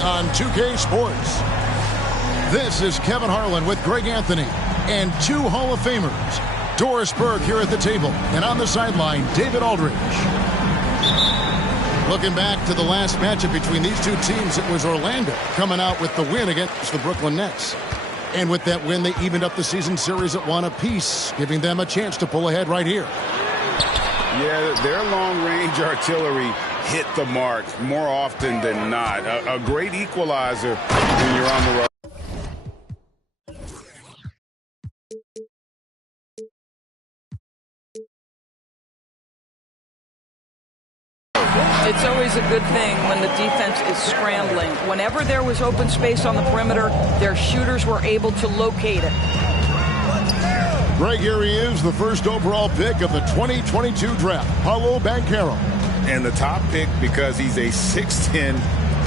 On 2K Sports. This is Kevin Harlan with Greg Anthony and two Hall of Famers. Doris Burke here at the table, and on the sideline, David Aldridge. Looking back to the last matchup between these two teams, it was Orlando coming out with the win against the Brooklyn Nets. And with that win, they evened up the season series at 1 apiece, giving them a chance to pull ahead right here. Yeah, their long-range artillery hit the mark more often than not. A great equalizer when you're on the road. It's always a good thing when the defense is scrambling. Whenever there was open space on the perimeter, their shooters were able to locate it. Greg, here he is, the first overall pick of the 2022 draft, Paolo Banchero. And the top pick because he's a 6'10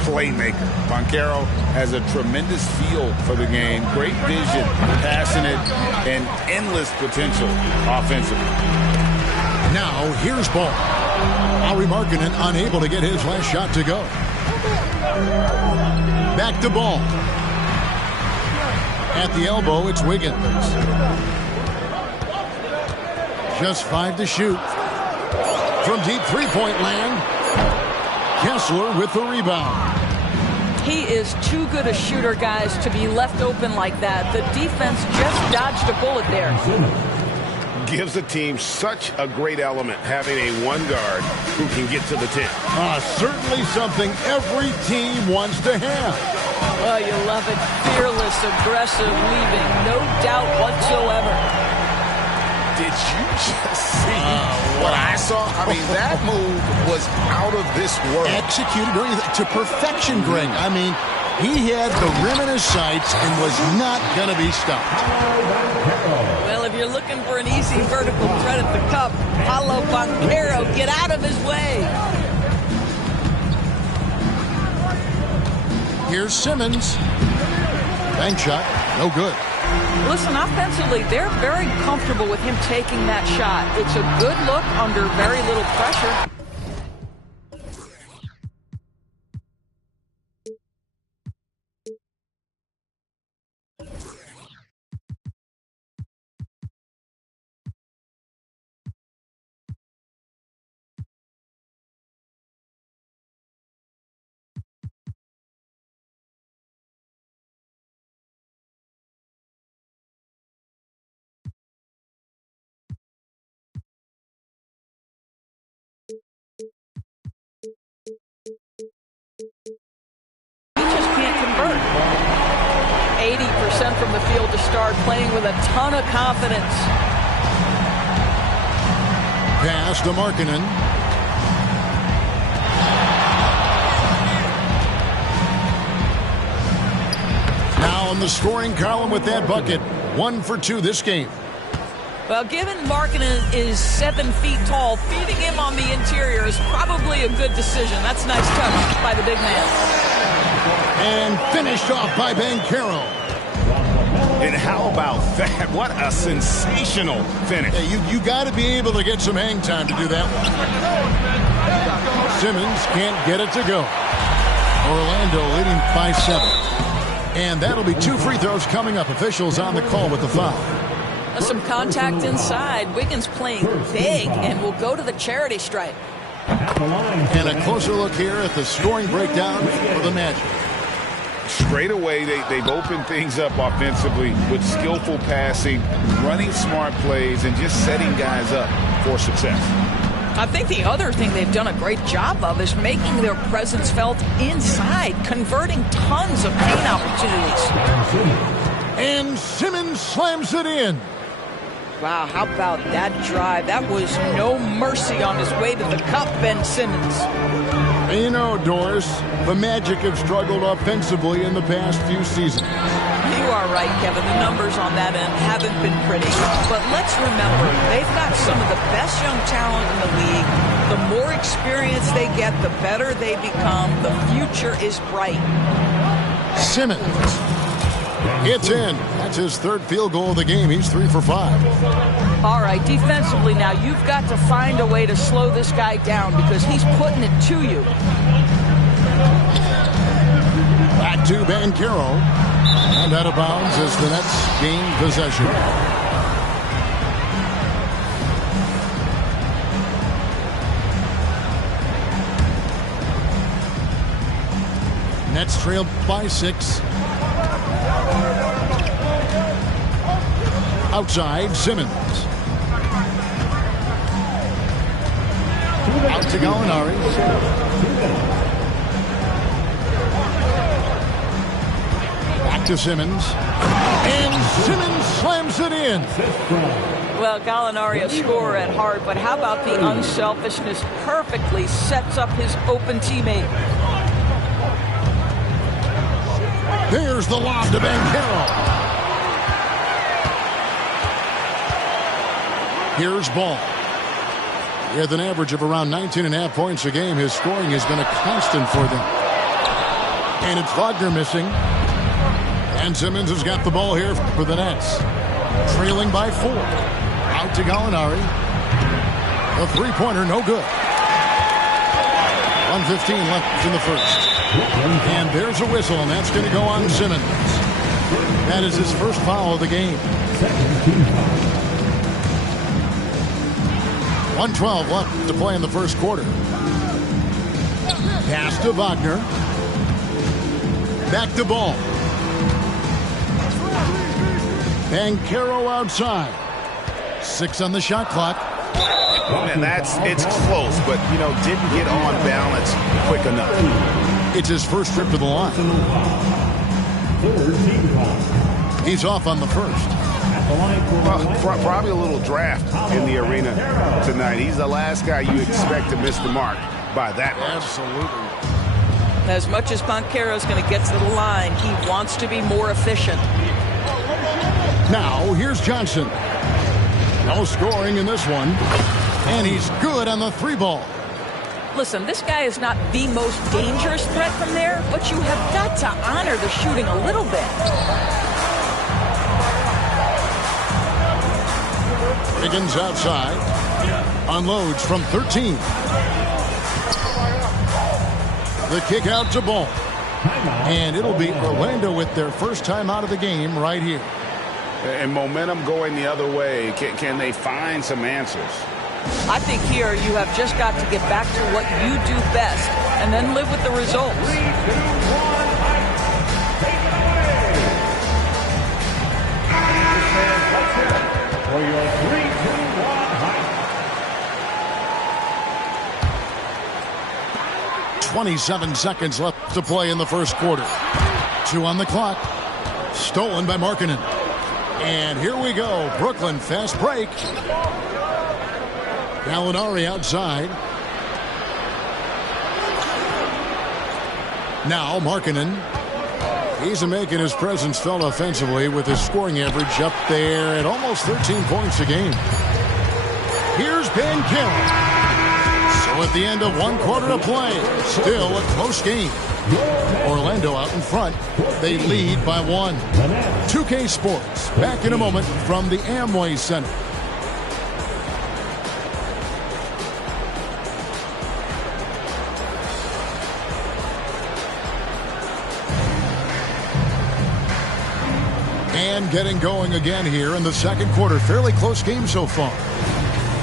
playmaker. Banchero has a tremendous feel for the game, great vision, passionate, and endless potential offensively. Now, here's ball. Lauri Markkanen unable to get his last shot to go. Back to ball. At the elbow, it's Wiggins. Just 5 to shoot. From deep three-point land, Kessler with the rebound. He is too good a shooter, guys, to be left open like that. The defense just dodged a bullet there. Gives the team such a great element, having a one guard who can get to the 10. Certainly something every team wants to have. Oh, you love it. Fearless, aggressive, leaving. No doubt whatsoever. Did you just see what I saw? I mean, that move was out of this world. Executed to perfection, Greg. I mean, he had the rim in his sights and was not going to be stopped. Well, if you're looking for an easy vertical threat at the cup, Paolo Banchero, get out of his way. Here's Simmons. Bank shot, no good. Listen, offensively, they're very comfortable with him taking that shot. It's a good look under very little pressure. He just can't convert. 80% from the field to start, playing with a ton of confidence. Pass to Markkanen. Now on the scoring column with that bucket. 1 for 2 this game. Well, given Markkanen is 7 feet tall, feeding him on the interior is probably a good decision. That's a nice touch by the big man. And finished off by Banchero. And how about that? What a sensational finish. Hey, you got to be able to get some hang time to do that one. Simmons can't get it to go. Orlando leading by 7. And that'll be 2 free throws coming up. Officials on the call with the foul. Some contact inside. Wiggins playing big and will go to the charity stripe. And a closer look here at the scoring breakdown for the Magic. Straight away, they've opened things up offensively with skillful passing, running smart plays, and just setting guys up for success. I think the other thing they've done a great job of is making their presence felt inside, converting tons of paint opportunities. And Simmons slams it in. Wow, how about that drive? That was no mercy on his way to the cup, Ben Simmons. You know, Doris, the Magic have struggled offensively in the past few seasons. You are right, Kevin. The numbers on that end haven't been pretty. But let's remember, they've got some of the best young talent in the league. The more experience they get, the better they become. The future is bright. Simmons. It's in. That's his third field goal of the game. He's 3 for 5. All right, defensively now, you've got to find a way to slow this guy down because he's putting it to you. Back to Banchero. And out of bounds as the Nets gain possession. Nets trail by 6. Outside, Simmons. Out to Gallinari. Back to Simmons. And Simmons slams it in. Well, Gallinari a scorer at heart, but how about the unselfishness? Perfectly sets up his open teammate. There's the lob to Banchero. Here's Ball. With an average of around 19.5 points a game, his scoring has been a constant for them. And it's Wagner missing. And Simmons has got the ball here for the Nets. Trailing by 4. Out to Gallinari. A three-pointer, no good. 1:15 left in the first. And there's a whistle, and that's going to go on Simmons. That is his first foul of the game. 1:12 left to play in the first quarter. Pass to Wagner. Back to Ball. Banchero outside. 6 on the shot clock. Man, it's close, but, didn't get on balance quick enough. It's his first trip to the line. He's off on the first. Probably a little draft in the arena tonight. He's the last guy you expect to miss the mark by that much. Absolutely. As much as Banchero's going to get to the line, he wants to be more efficient. Now, here's Johnson. No scoring in this one. And he's good on the 3-ball. Listen, this guy is not the most dangerous threat from there, but you have got to honor the shooting a little bit. Higgins outside. Unloads from 13. The kick out to Ball. And it'll be Orlando with their first time out of the game right here. And momentum going the other way. Can they find some answers? I think here you have just got to get back to what you do best and then live with the results. 3, 2, 1, for your 3-2-1 hike. 27 seconds left to play in the first quarter. 2 on the clock. Stolen by Markkanen. And here we go. Brooklyn fast break. Gallinari outside. Now Markkanen. He's making his presence felt offensively with his scoring average up there at almost 13 points a game. Here's Banchero. So at the end of 1 quarter to play, still a close game. Orlando out in front. They lead by 1. 2K Sports back in a moment from the Amway Center. And getting going again here in the second quarter. Fairly close game so far.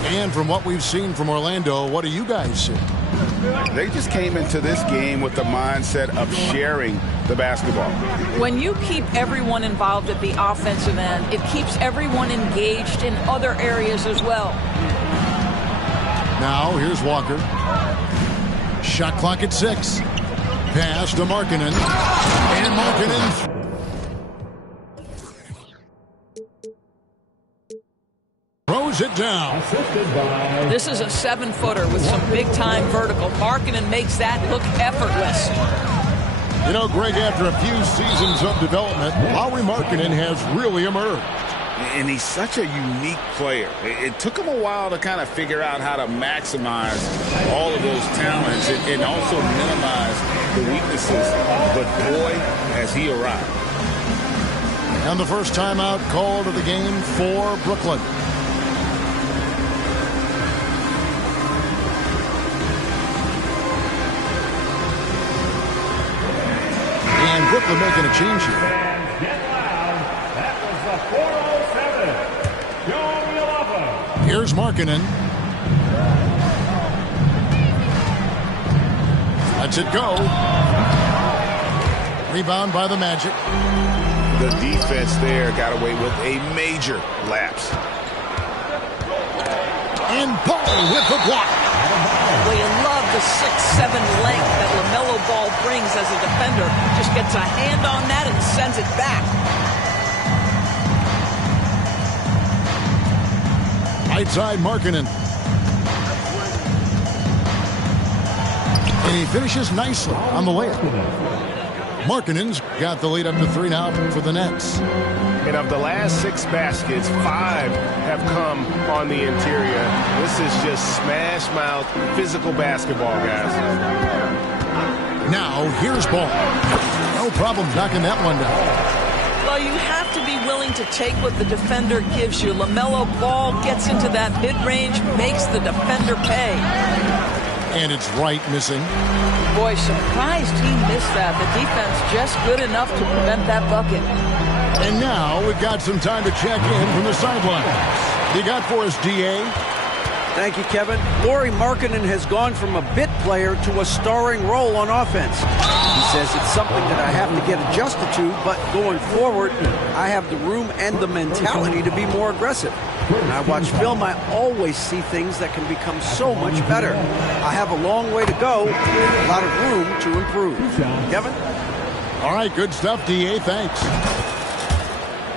And from what we've seen from Orlando, what do you guys see? They just came into this game with the mindset of sharing the basketball. When you keep everyone involved at the offensive end, it keeps everyone engaged in other areas as well. Now here's Walker. Shot clock at 6. Pass to Markkanen. And Markkanen. Throws it down. This is a 7-footer with some big-time vertical. Markkanen makes that look effortless. You know, Greg, after a few seasons of development, Lauri Markkanen has really emerged. And he's such a unique player. It took him a while to kind of figure out how to maximize all of those talents and also minimize the weaknesses. But boy, has he arrived. And the first timeout called of the game for Brooklyn. And Brooklyn making a change here. Get loud. That was the 407. Gm40. Here's Markkanen. Lets it go. Rebound by the Magic. The defense there got away with a major lapse. And Ball with the block. Well, you love the 6'7" length that LaMelo Ball brings as a defender. Just gets a hand on that and sends it back. Right side, Markkanen. And he finishes nicely on the layup. Markkanen's got the lead up to 3 now for the Nets. And of the last 6 baskets, 5 have come on the interior. This is just smash-mouth physical basketball, guys. Now, here's Ball. No problem knocking that one down. Well, you have to be willing to take what the defender gives you. LaMelo Ball gets into that mid-range, makes the defender pay. And it's right missing. Boy, surprised he missed that. The defense just good enough to prevent that bucket. And now we've got some time to check in from the sidelines. You got for us, DA? Thank you, Kevin. Lauri Markkanen has gone from a bit player to a starring role on offense. He says it's something that I have to get adjusted to, but going forward, I have the room and the mentality to be more aggressive. When I watch film, I always see things that can become so much better. I have a long way to go, a lot of room to improve. Kevin? All right, good stuff, DA. Thanks.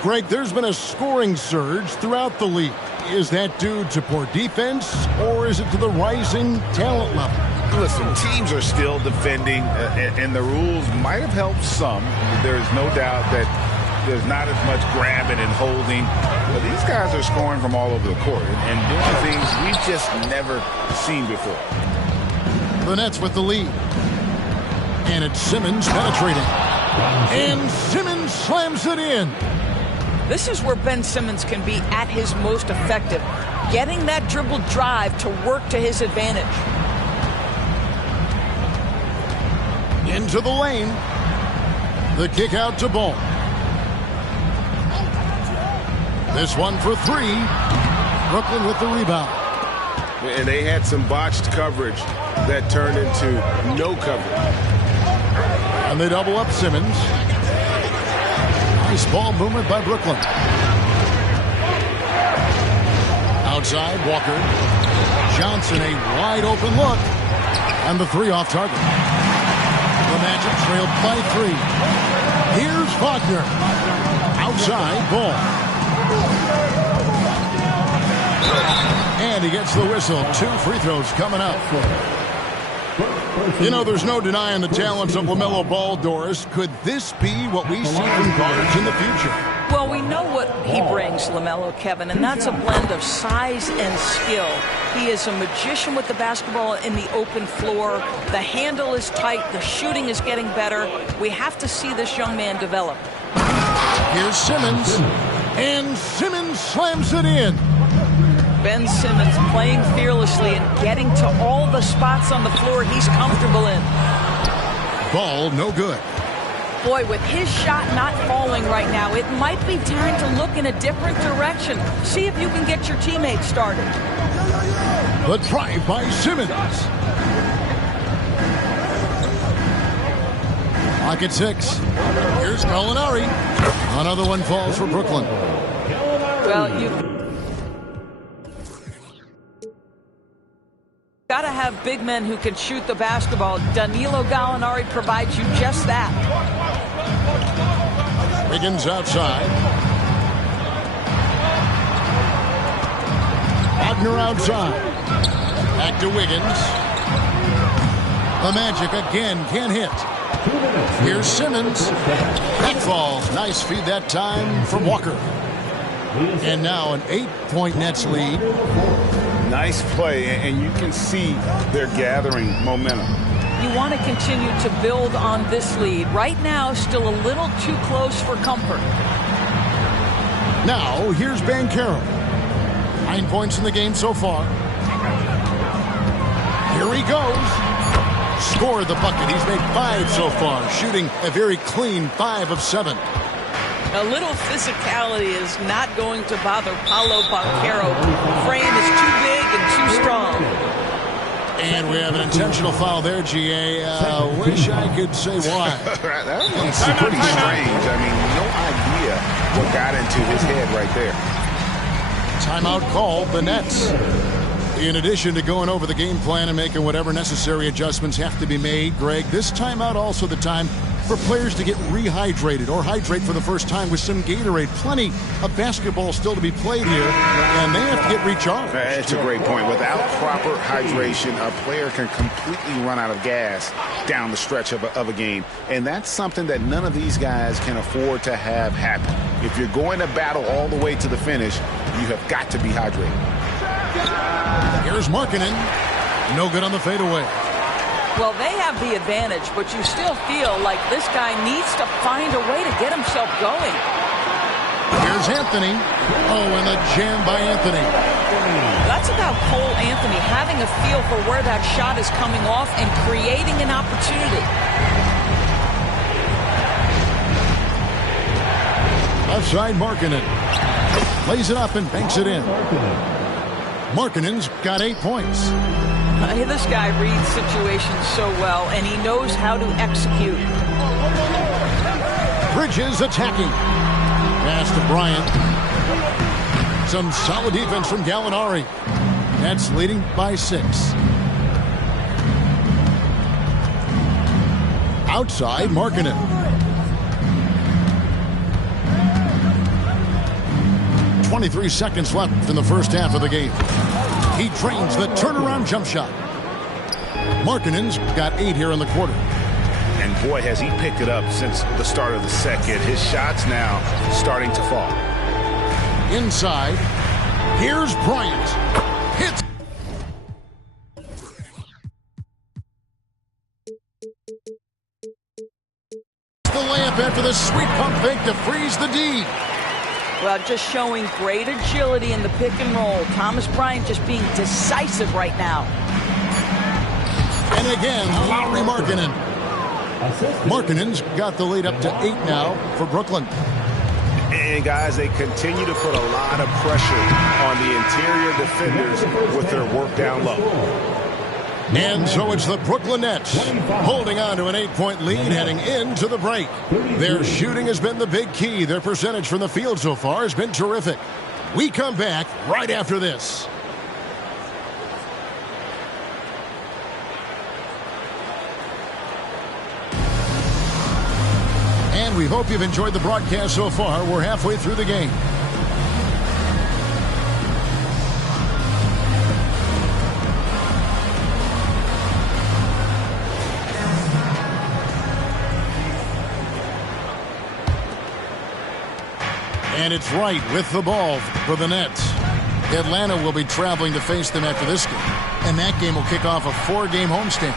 Greg, there's been a scoring surge throughout the league. Is that due to poor defense, or is it to the rising talent level? Listen, teams are still defending, and the rules might have helped some. There's no doubt that there's not as much grabbing and holding. But these guys are scoring from all over the court and doing things we've just never seen before. The Nets with the lead. And it's Simmons penetrating. And Simmons slams it in. This is where Ben Simmons can be at his most effective, getting that dribble drive to work to his advantage. Into the lane. The kick out to Ball. This one for 3. Brooklyn with the rebound. And they had some botched coverage that turned into no coverage. And they double up Simmons. Nice ball movement by Brooklyn. Outside, Walker. Johnson, a wide open look. And the 3 off target. The Magic trailed by 3. Here's Wagner. Outside, Ball. And he gets the whistle. 2 free throws coming up. You know, there's no denying the talents of LaMelo Ball, Doris. Could this be what we see from guards in the future? Well, we know what he brings, LaMelo, Kevin, and that's a blend of size and skill. He is a magician with the basketball in the open floor. The handle is tight. The shooting is getting better. We have to see this young man develop. Here's Simmons. And Simmons slams it in. Ben Simmons playing fearlessly and getting to all the spots on the floor he's comfortable in. Ball no good. Boy, with his shot not falling right now, it might be time to look in a different direction. See if you can get your teammates started. The drive by Simmons. Pocket 6. Here's Gallinari. Another one falls for Brooklyn. Well, you... got to have big men who can shoot the basketball. Danilo Gallinari provides you just that. Wiggins outside. Wagner outside. Back to Wiggins. The Magic again can't hit. Here's Simmons. That falls. Nice feed that time from Walker. And now an 8-point Nets lead. Nice play, and you can see they're gathering momentum. You want to continue to build on this lead. Right now, still a little too close for comfort. Now, here's Banchero. 9 points in the game so far. Here he goes. Scored the bucket. He's made 5 so far, shooting a very clean 5 of 7. A little physicality is not going to bother Paolo Banchero. Frame is too big and too strong. And we have an intentional foul there, GA. Wish I could say why. That's pretty strange. I mean, no idea what got into his head right there. Timeout called, the Nets. In addition to going over the game plan and making whatever necessary adjustments have to be made, Greg, this timeout also the time for players to get rehydrated or hydrate for the first time with some Gatorade. Plenty of basketball still to be played here, and they have to get recharged. That's a great point. Without proper hydration, a player can completely run out of gas down the stretch of a game, and that's something that none of these guys can afford to have happen. If you're going to battle all the way to the finish, you have got to be hydrated. Here's Markkanen. No good on the fadeaway. Well, they have the advantage, but you still feel like this guy needs to find a way to get himself going. Here's Anthony. Oh, and the jam by Anthony. That's about Cole Anthony having a feel for where that shot is coming off and creating an opportunity. Left side, Markkanen. Lays it up and banks it in. Markkanen's got 8 points. This guy reads situations so well, and he knows how to execute. Bridges attacking. Pass to Bryant. Some solid defense from Gallinari. Nets leading by 6. Outside, Markkanen. .23 seconds left in the first half of the game. He drains the turnaround jump shot. Markkanen's got 8 here in the quarter. And boy, has he picked it up since the start of the second. His shot's now starting to fall. Inside, here's Bryant. Hits. The layup after the sweet pump fake to freeze the D. Well, just showing great agility in the pick and roll. Thomas Bryant just being decisive right now. And again, Lowry Markkanen. Markkanen's got the lead up to 8 now for Brooklyn. And guys, they continue to put a lot of pressure on the interior defenders with their work down low. And so it's the Brooklyn Nets holding on to an 8-point lead heading into the break. Their shooting has been the big key. Their percentage from the field so far has been terrific. We come back right after this. And we hope you've enjoyed the broadcast so far. We're halfway through the game. And it's Wright with the ball for the Nets. Atlanta will be traveling to face them after this game. And that game will kick off a 4-game homestand.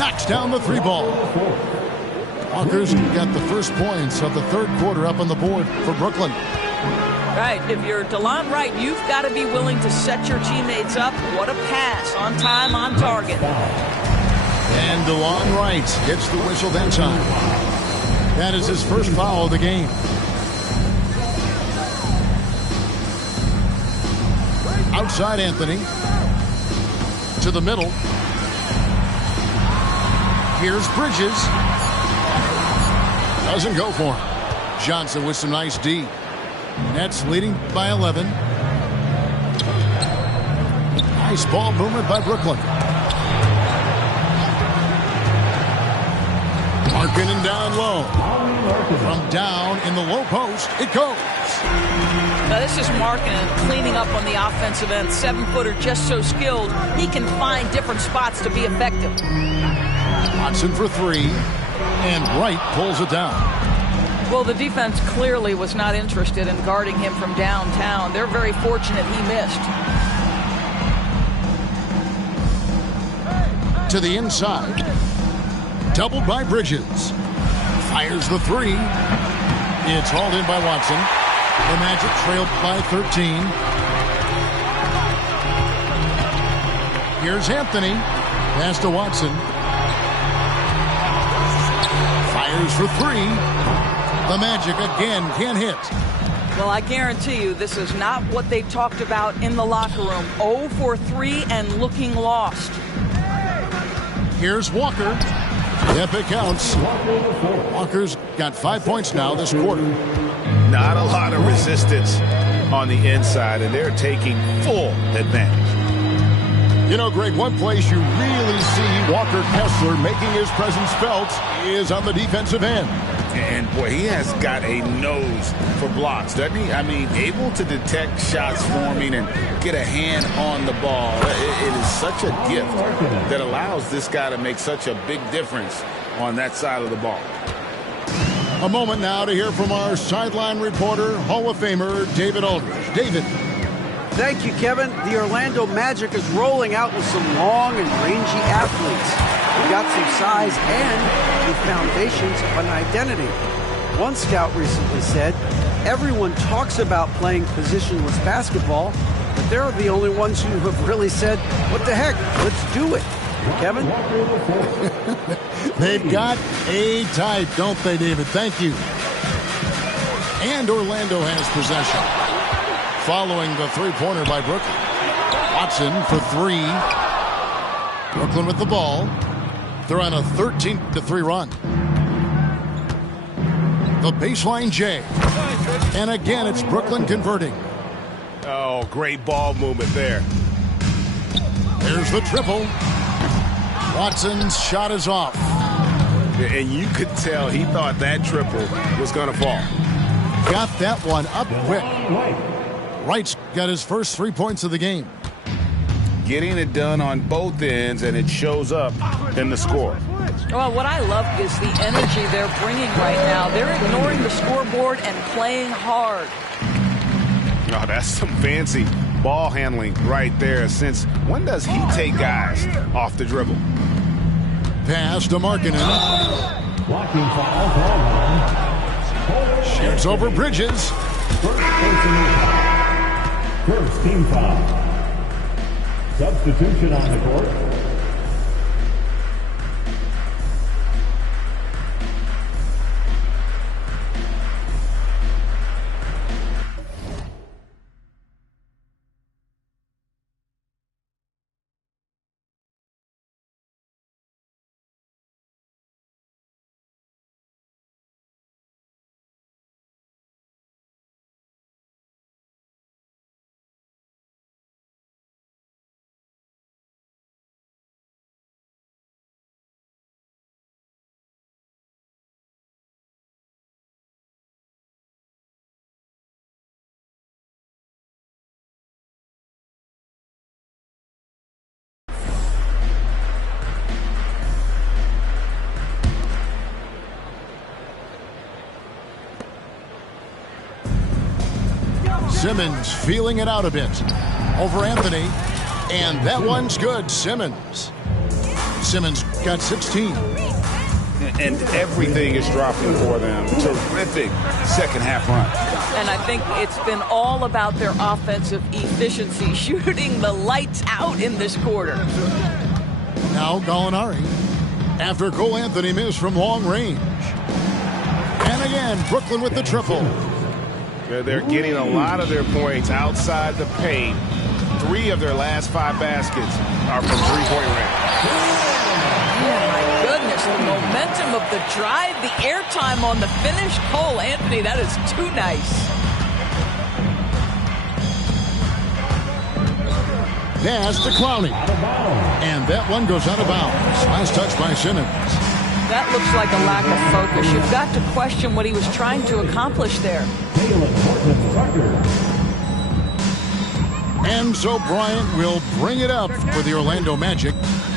Knocks down the 3-ball. Walker's got the first points of the third quarter up on the board for Brooklyn. Right, if you're DeLon Wright, you've got to be willing to set your teammates up. What a pass, on time, on target. And DeLon Wright gets the whistle that time. That is his first foul of the game. Outside Anthony. To the middle. Here's Bridges. Doesn't go for him. Johnson with some nice D. Nets leading by 11. Nice ball movement by Brooklyn. Markkanen down low. From down in the low post, it goes. Now this is Markkanen cleaning up on the offensive end. 7-footer, just so skilled. He can find different spots to be effective. Watson for three, and Wright pulls it down. Well, the defense clearly was not interested in guarding him from downtown. They're very fortunate he missed. To the inside. Doubled by Bridges. Fires the three. It's hauled in by Watson. The Magic trailed by 13. Here's Anthony. Pass to Watson. Fires for three. The Magic again can't hit. Well, I guarantee you this is not what they talked about in the locker room. 0 for 3 and looking lost. Here's Walker. Yep, it counts. Walker's got 5 points now this quarter. Not a lot of resistance on the inside, and they're taking full advantage. You know, Greg, one place you really see Walker Kessler making his presence felt is on the defensive end. And, boy, he has got a nose for blocks, doesn't he? I mean, able to detect shots forming and get a hand on the ball. It is such a gift that allows this guy to make such a big difference on that side of the ball. A moment now to hear from our sideline reporter, Hall of Famer David Aldridge. David. Thank you, Kevin. The Orlando Magic is rolling out with some long and rangy athletes. They got some size and the foundations of an identity. One scout recently said, everyone talks about playing positionless basketball, but they're the only ones who have really said, what the heck, let's do it. Kevin? They've got a type, don't they, David? Thank you. And Orlando has possession. Following the three-pointer by Brooklyn. Watson for three. Brooklyn with the ball. They're on a 13-3 run. The baseline J. And again, it's Brooklyn converting. Oh, great ball movement there. There's the triple. Watson's shot is off. And you could tell he thought that triple was going to fall. Got that one up quick. Wright's got his first 3 points of the game. Getting it done on both ends, and it shows up in the score. Well, what I love is the energy they're bringing right now. They're ignoring the scoreboard and playing hard. Oh, that's some fancy ball handling right there. Since when does he take guys off the dribble? Pass to Markkanen. Shoots over Bridges. First team foul. Substitution on the court. Simmons feeling it out a bit. Over Anthony. And that one's good. Simmons. Simmons got 16. And everything is dropping for them. Terrific second half run. And I think it's been all about their offensive efficiency, shooting the lights out in this quarter. Now Gallinari. After Cole Anthony missed from long range. And again, Brooklyn with the triple. They're getting a lot of their points outside the paint. 3 of their last 5 baskets are from three-point range. Oh, my goodness, the momentum of the drive, the airtime on the finish. Cole Anthony, that is too nice. Pass to Clowney. And that one goes out of bounds. Last touch by Simmons. That looks like a lack of focus. You've got to question what he was trying to accomplish there. And so Bryant will bring it up for the Orlando Magic.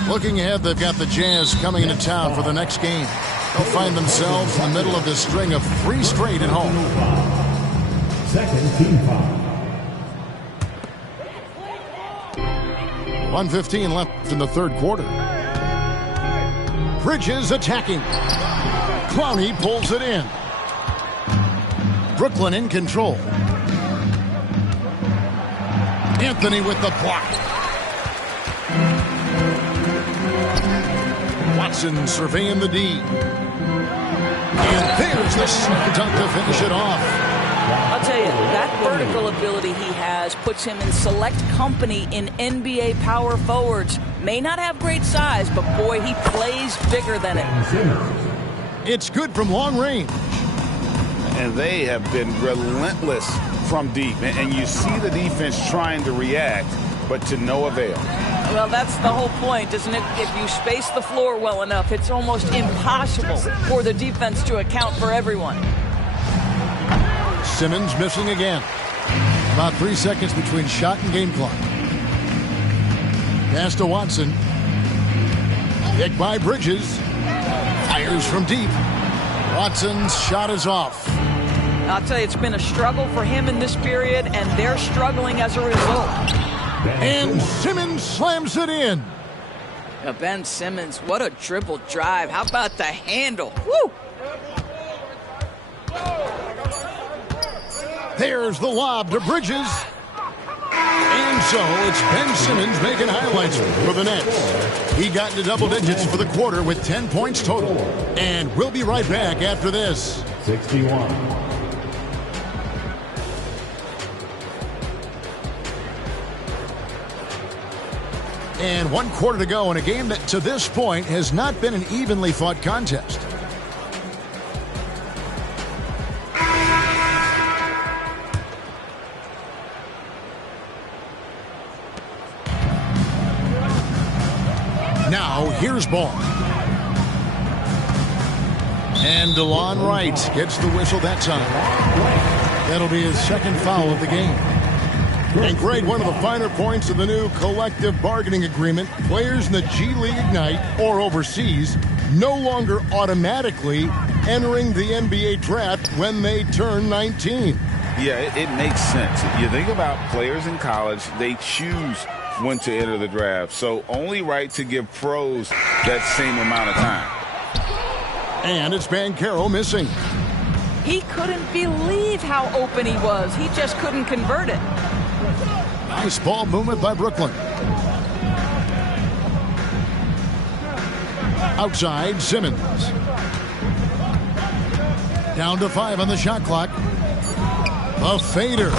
Looking ahead, they've got the Jazz coming into town for the next game. They'll find themselves in the middle of this string of 3 straight at home. Second team foul. 1:15 left in the third quarter. Bridges attacking. Clowney pulls it in. Brooklyn in control. Anthony with the block. Watson surveying the D. And there's the slam dunk to finish it off. I'll tell you, that vertical ability he has puts him in select company in NBA power forwards. May not have great size, but boy, he plays bigger than it. It's good from long range. And they have been relentless from deep. And you see the defense trying to react, but to no avail. Well, that's the whole point, isn't it? If you space the floor well enough, it's almost impossible for the defense to account for everyone. Simmons missing again. About 3 seconds between shot and game clock. Pass to Watson. Kick by Bridges. Fires from deep. Watson's shot is off. I'll tell you, it's been a struggle for him in this period, and they're struggling as a result. And Simmons slams it in. Ben Simmons, what a dribble drive. How about the handle? Woo! There's the lob to Bridges. And so it's Ben Simmons making highlights for the Nets. He got into double digits for the quarter with 10 points total. And we'll be right back after this. 61. And 1 quarter to go in a game that to this point has not been an evenly fought contest. Now, here's ball. And DeLon Wright gets the whistle that time. That'll be his second foul of the game. And Greg, one of the finer points of the new collective bargaining agreement, players in the G League Ignite or overseas no longer automatically entering the NBA draft when they turn 19. Yeah, it makes sense. You think about players in college, they choose when to enter the draft. So only right to give pros that same amount of time. And it's Banchero missing. He couldn't believe how open he was. He just couldn't convert it. Nice ball movement by Brooklyn. Outside, Simmons. Down to 5 on the shot clock. A fader.